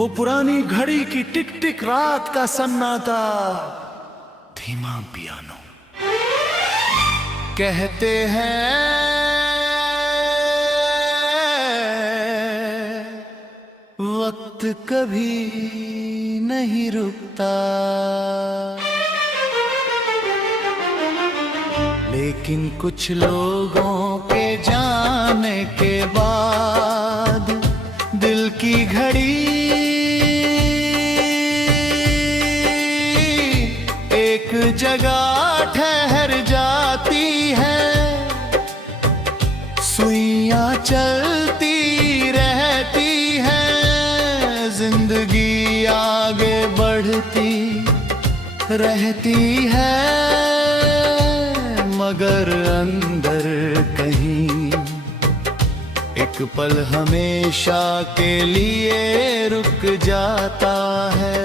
वो पुरानी घड़ी की टिक टिक रात का सन्नाटा, धीमा पियानो। कहते हैं वक्त कभी नहीं रुकता, लेकिन कुछ लोगों के जाने के बाद दिल की घड़ी एक जगह ठहर जाती है। सुइयां चलती रहती है, जिंदगी आगे बढ़ती रहती है, मगर अंदर कहीं एक पल हमेशा के लिए रुक जाता है।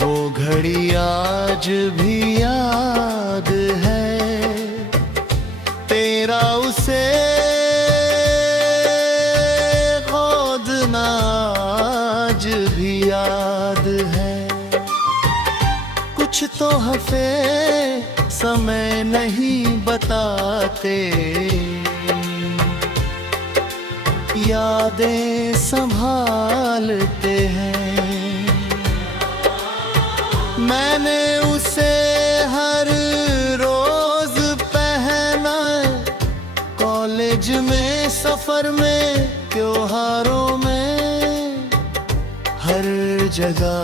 वो घड़ी आज भी याद है, तेरा उसे खोदना आज भी याद है। कुछ तो हफे समय नहीं बताते, यादें संभालते हैं। मैंने उसे हर रोज पहना, कॉलेज में, सफर में, त्योहारों में, हर जगह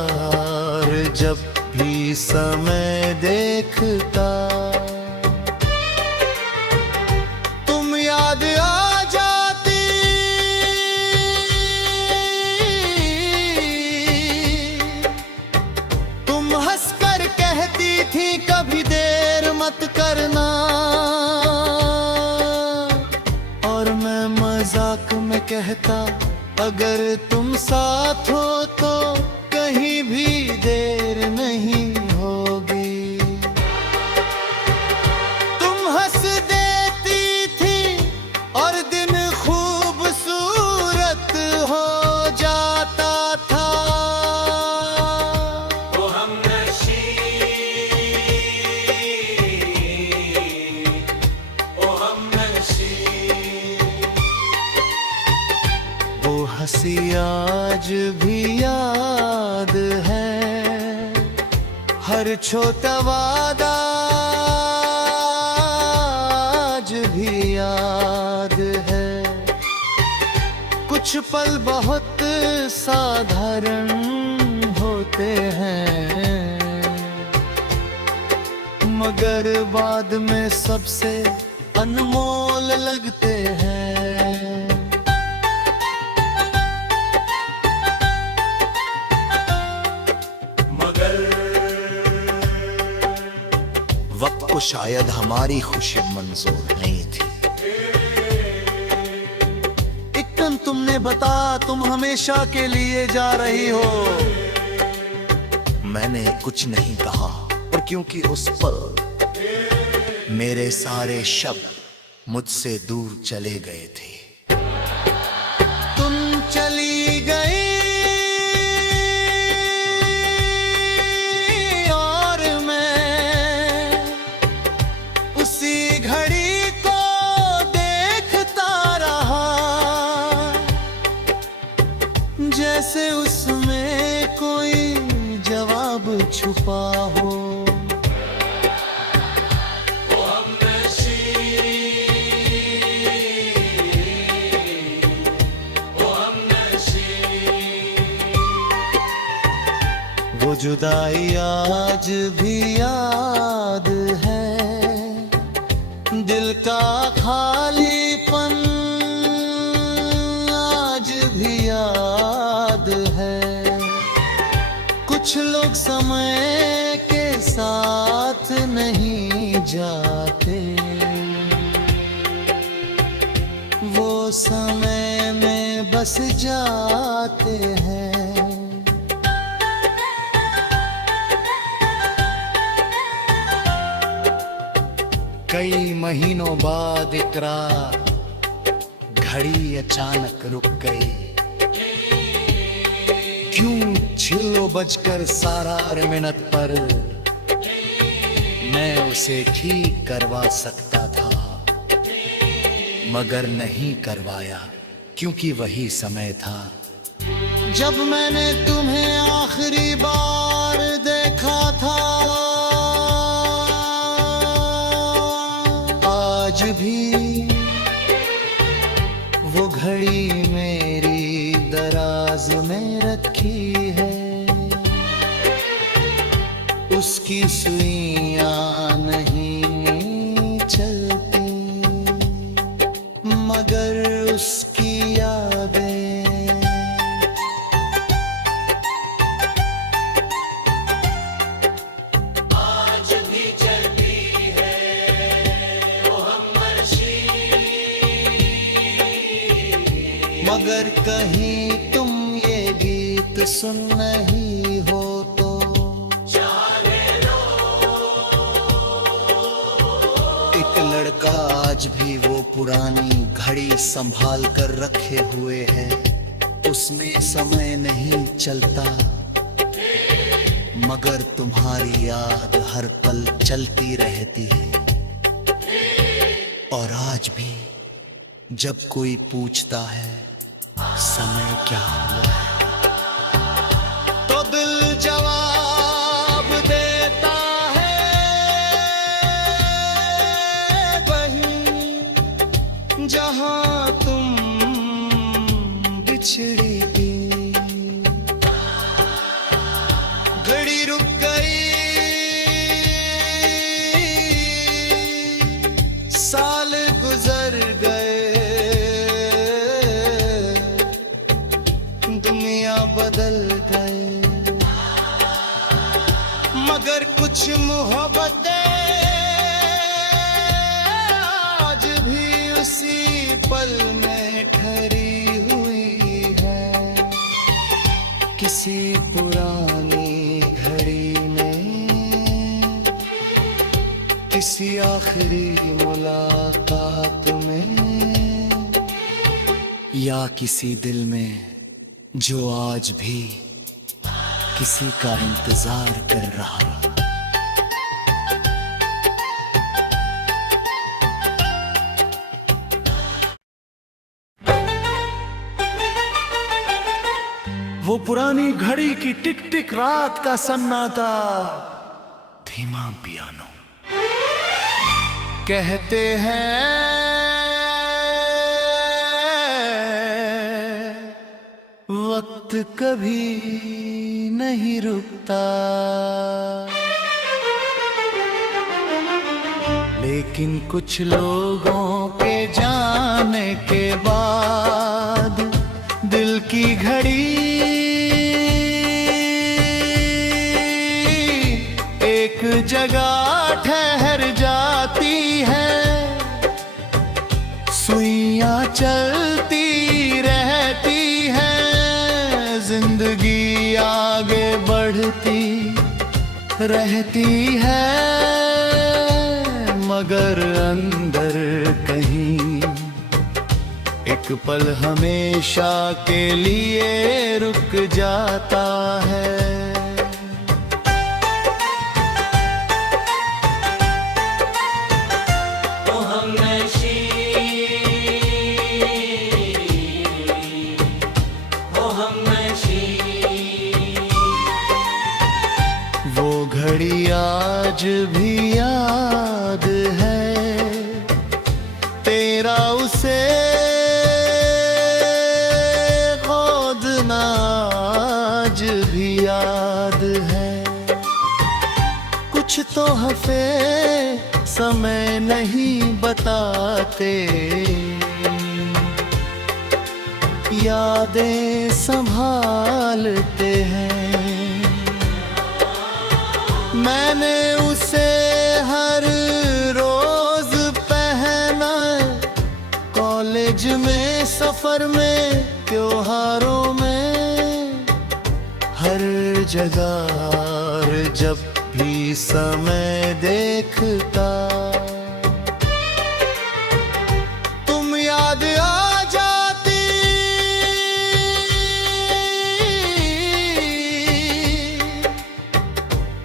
जब भी समय देखता तुम याद आ जाती। तुम हंसकर कहती थी कभी देर मत करना, और मैं मजाक में कहता अगर तुम साथ हो तो कहीं भी देर नहीं होगी। तुम हंस देती थी और दिन खूबसूरत हो जाता था। वो हमनशी, वो हमनशी, वो हंसी आज भी याद है, हर छोटा वादा आज भी याद है। कुछ पल बहुत साधारण होते हैं, मगर बाद में सबसे अनमोल लगते हैं। वक्त को शायद हमारी खुशी मंजूर नहीं थी। एक दिन तुमने बता तुम हमेशा के लिए जा रही हो। मैंने कुछ नहीं कहा, और क्योंकि उस पल मेरे सारे शब्द मुझसे दूर चले गए थे। तुम चली गई जैसे उसमें कोई जवाब छुपा हो। वो हमनशी, वो हमनशी, वो जुदाई आज भी याद है, दिल का खालीपन आज भी याद है। कुछ लोग समय के साथ नहीं जाते, वो समय में बस जाते हैं। कई महीनों बाद एक रात घड़ी अचानक रुक गई। क्यों 6:17 पर मैं उसे ठीक करवा सकता था, मगर नहीं करवाया क्योंकि वही समय था जब मैंने तुम्हें आखिरी बार देखा था। आज भी वो घड़ी मेरी दराज में रखी है, उसकी सुइयां नहीं चलती, मगर उसकी यादें आज भी चलती है। ओ हमनशी, मगर कहीं तुम ये गीत सुन नहीं हो तो जाने लो। एक लड़का आज भी वो पुरानी घड़ी संभाल कर रखे हुए है। उसमें समय नहीं चलता, मगर तुम्हारी याद हर पल चलती रहती है। और आज भी जब कोई पूछता है समय क्या हुआ है, तो दिल जवाब देता है वहीं जहां तुम बिछड़ी थी। घड़ी रुक गई, साल गुजर गए, दुनिया बदल गए, मगर कुछ मोहब्बतें आज भी उसी पल में ठहरी हुई है। किसी पुरानी घड़ी में, किसी आखिरी मुलाकात में, या किसी दिल में जो आज भी किसी का इंतजार कर रहा। वो पुरानी घड़ी की टिक टिक रात का सन्नाटा, धीमा पियानो। कहते हैं वक्त कभी नहीं रुकता, लेकिन कुछ लोगों के जाने के बाद दिल की घड़ी एक जगह ठहर जाती है। सुइयां चलती रहती है, जिंदगी आगे बढ़ती रहती है, मगर अंदर कहीं एक पल हमेशा के लिए रुक जाता है। ओ हमनशी, ओ हमनशी, वो घड़ी आज भी याद है, तेरा उसे खोदना आज भी याद है। कुछ तो हफे समय नहीं बताते, यादें संभालते हैं। मैंने उसे हर रोज पहना, कॉलेज कॉलेज में, सफर में, त्योहारों में, हर जगह जब भी समय देखता तुम याद आ जाती।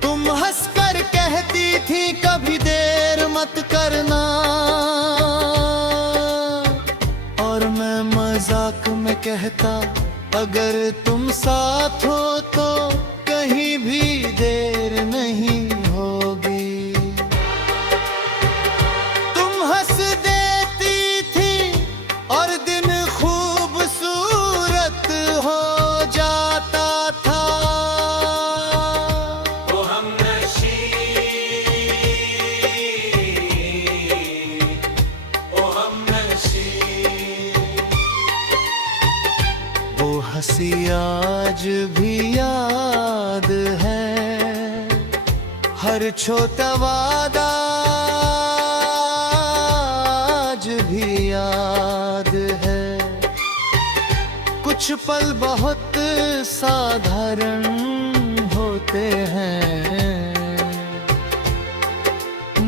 तुम हंसकर कहती थी कभी देर मत करना, और मैं मजाक में कहता अगर तुम साथ हो तो कहीं भी देर नहीं होगी। तुम हंस देती थी और दिन खूबसूरत हो जाता था। ओ हमनशी, ओ हमनशी, वो हंसी आज भी याद है, हर छोटा वादा आज भी याद है। कुछ पल बहुत साधारण होते हैं,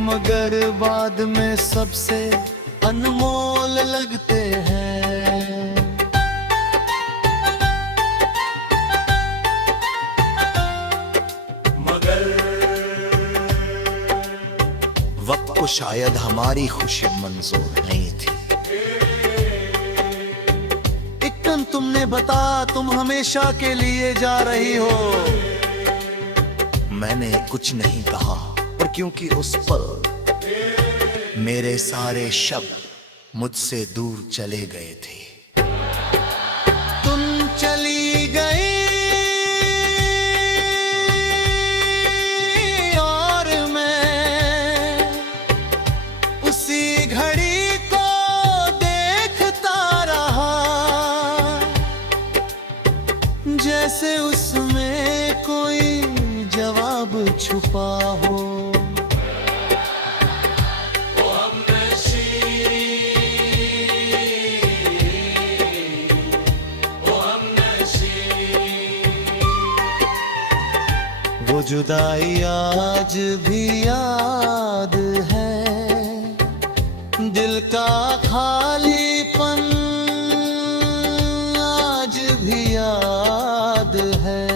मगर बाद में सबसे अनमोल लगते हैं। वक्त को शायद हमारी खुशी मंजूर नहीं थी। एक दिन तुमने बता तुम हमेशा के लिए जा रही हो। मैंने कुछ नहीं कहा, और क्योंकि उस पल मेरे सारे शब्द मुझसे दूर चले गए थे। तुम चली गई जैसे उसमें कोई जवाब छुपा हो। ओ हमनशी, ओ हमनशी, वो जुदाई आज भी याद है, दिल का खालीपन आज भी याद है।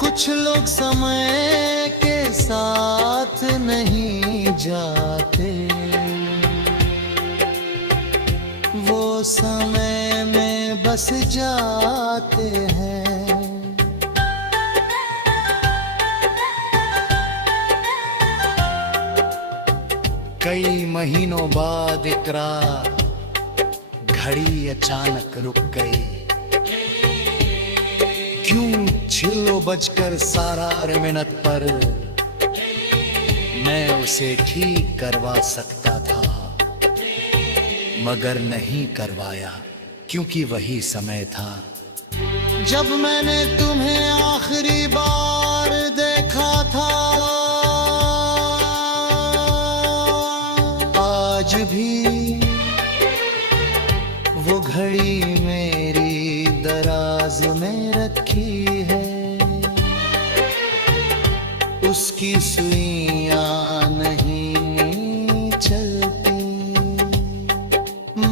कुछ लोग समय के साथ नहीं जाते, वो समय में बस जाते हैं। कई महीनों बाद एक रात घड़ी अचानक रुक गई। क्यों 6:17 पर मैं उसे ठीक करवा सकता था, मगर नहीं करवाया, क्योंकि वही समय था जब मैंने तुम्हें आखिरी बार देखा था। आज भी वो घड़ी मेरी दराज में रखी है, उसकी सुइयां नहीं चलती,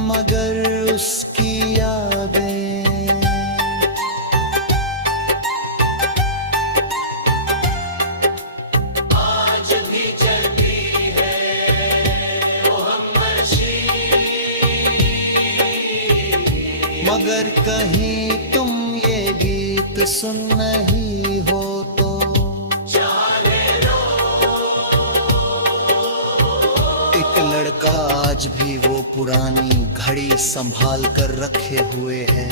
मगर उसकी यादें आज भी चलती है। ओ हमनशी, मगर कहीं तुम ये गीत सुन नहीं हो तो जाने लो। एक लड़का आज भी वो पुरानी घड़ी संभाल कर रखे हुए है,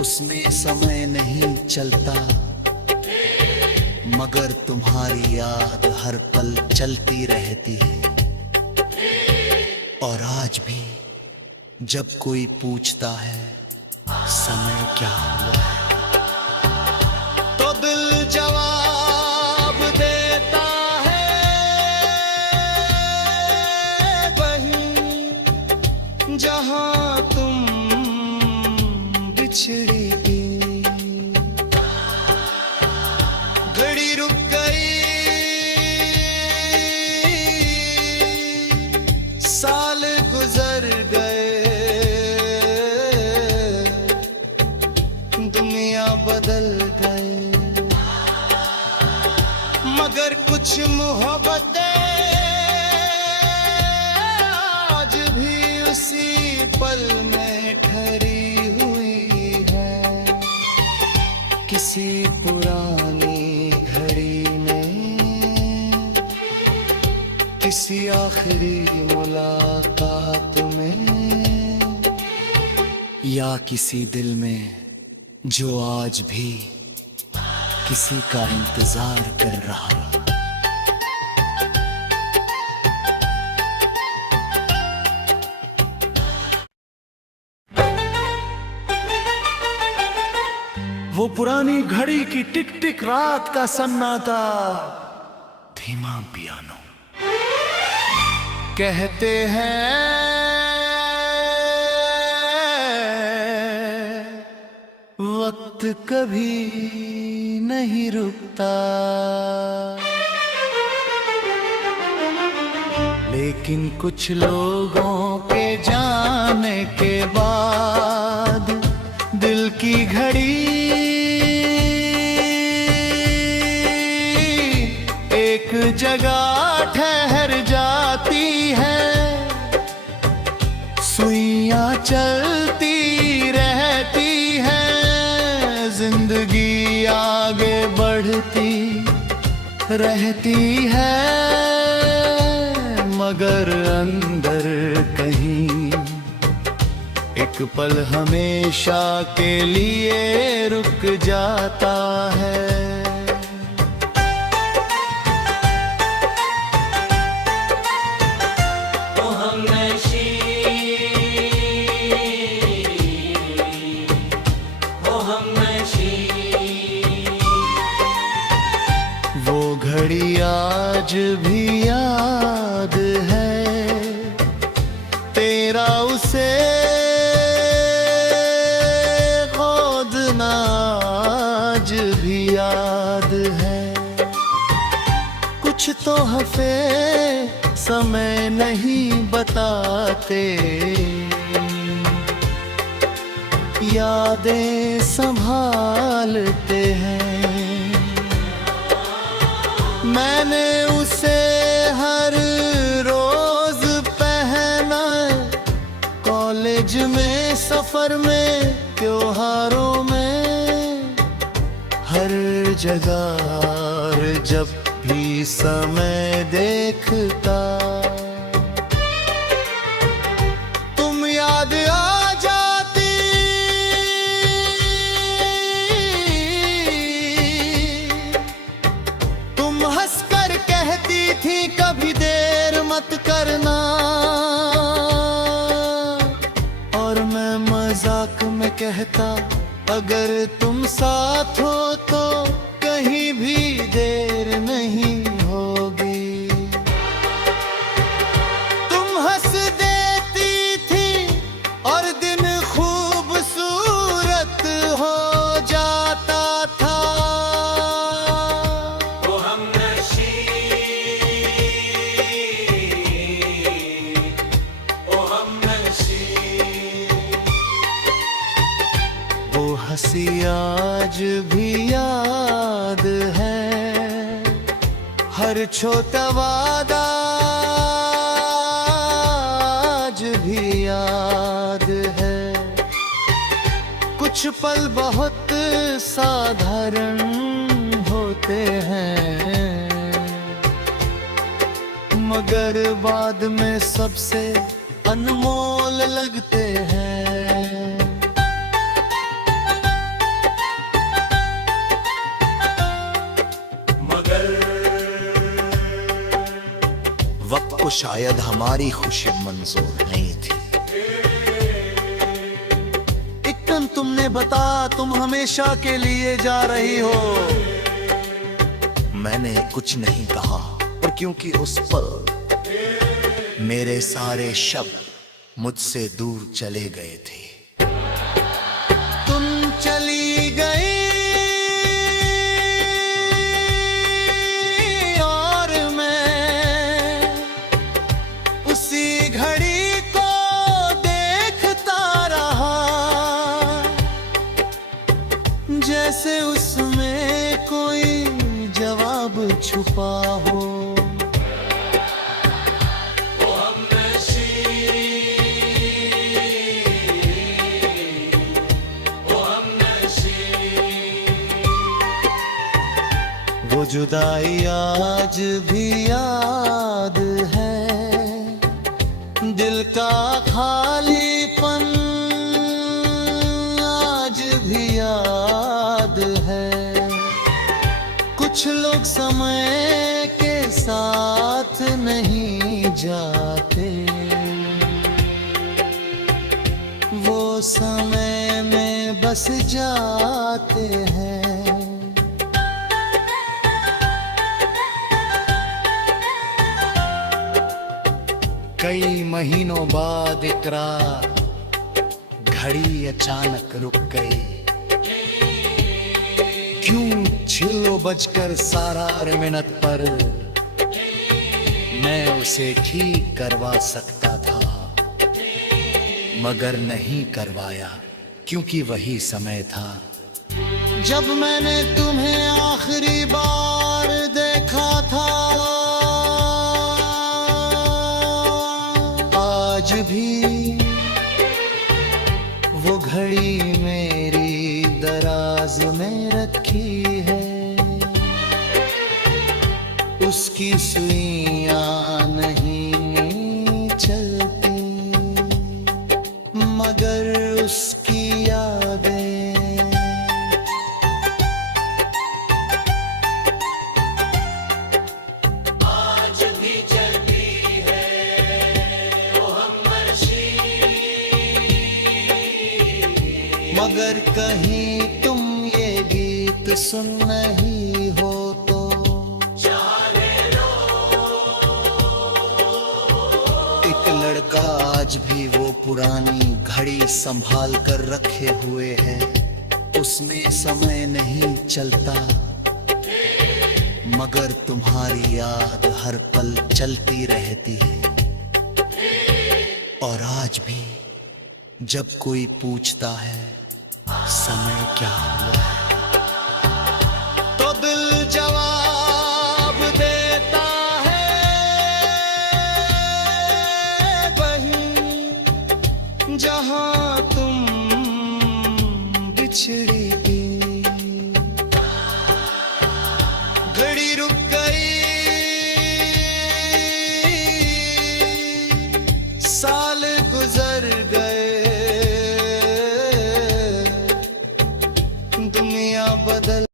उसमें समय नहीं चलता, मगर तुम्हारी याद हर पल चलती रहती है। और आज भी जब कोई पूछता है समय क्या हुआ है, तो दिल जवाब देता है वही जहां जहां तुम बिछड़ेगी, घड़ी रुक गई, साल गुजर गए, दुनिया बदल गए, मगर कुछ मोहब्बतें आज भी उसी पल में ठहरी हुई है। किसी पुरानी घड़ी में, किसी आखिरी मुलाकात में, या किसी दिल में जो आज भी किसी का इंतजार कर रहा। वो पुरानी घड़ी की टिक टिक रात का सन्नाटा, धीमा पियानो, कहते हैं वक्त कभी नहीं रुकता, लेकिन कुछ लोगों के जाने के बाद दिल की घड़ी एक जगह ठहर जाती है। सुइयां चलती रहती है, जिंदगी आगे बढ़ती रहती है, मगर अंदर कहीं एक पल हमेशा के लिए रुक जाता है। वो घड़ी आज भी याद है, तेरा उसे खोदना आज भी याद है। कुछ तो हफे समय नहीं बताते, यादें संभालते हैं। मैंने उसे हर रोज पहना, कॉलेज में, सफर में, त्योहारों में, हर जगह जब भी समय देखता तुम याद आ जाती। तुम हंसकर कहती थी कभी देर मत करना, और मैं मजाक में कहता अगर तुम साथ हो तो कहीं भी देर नहीं होगी। तुम हंस देती थी और दिन खूबसूरत हो जाता था। ओ हमनशी, ओ हमनशी, वो हंसी आज भी याद है, हर छोटा वादा आज भी याद है। कुछ पल बहुत साधारण होते हैं, मगर बाद में सबसे अनमोल लगते हैं। वक्त को शायद हमारी खुशी मंजूर नहीं थी। एक दिन तुमने बता तुम हमेशा के लिए जा रही हो। मैंने कुछ नहीं कहा, और क्योंकि उस पर मेरे सारे शब्द मुझसे दूर चले गए थे। तुम चली गई और मैं उसी घड़ी को देखता रहा, जैसे उसमें कोई जवाब छुपा हो। ओ हमनशी, ओ हमनशी, वो जुदाई आज भी याद है, दिल का खालीपन आज भी याद है। कुछ लोग समय के साथ नहीं जाते, वो समय में बस जाते हैं। कई महीनों बाद एक रात घड़ी अचानक रुक गई। क्यों 6:12 पर मैं उसे ठीक करवा सकता था, मगर नहीं करवाया, क्योंकि वही समय था जब मैंने तुम्हें आखिरी बार देखा था। आज भी वो घड़ी मेरी दराज में रखी है, उसकी सुइयां नहीं चलती, मगर उसकी यादें आज भी चलती है। ओ हमनशी, मगर कहीं तुम ये गीत सुन नहीं हो तो जाने लो। एक लड़का आज भी वो पुरानी घड़ी संभाल कर रखे हुए है, उसमें समय नहीं चलता, मगर तुम्हारी याद हर पल चलती रहती है। और आज भी जब कोई पूछता है समय क्या हुआ है, तो दिल जवाब देता है वहीं जहां तुम बिछड़ी थी।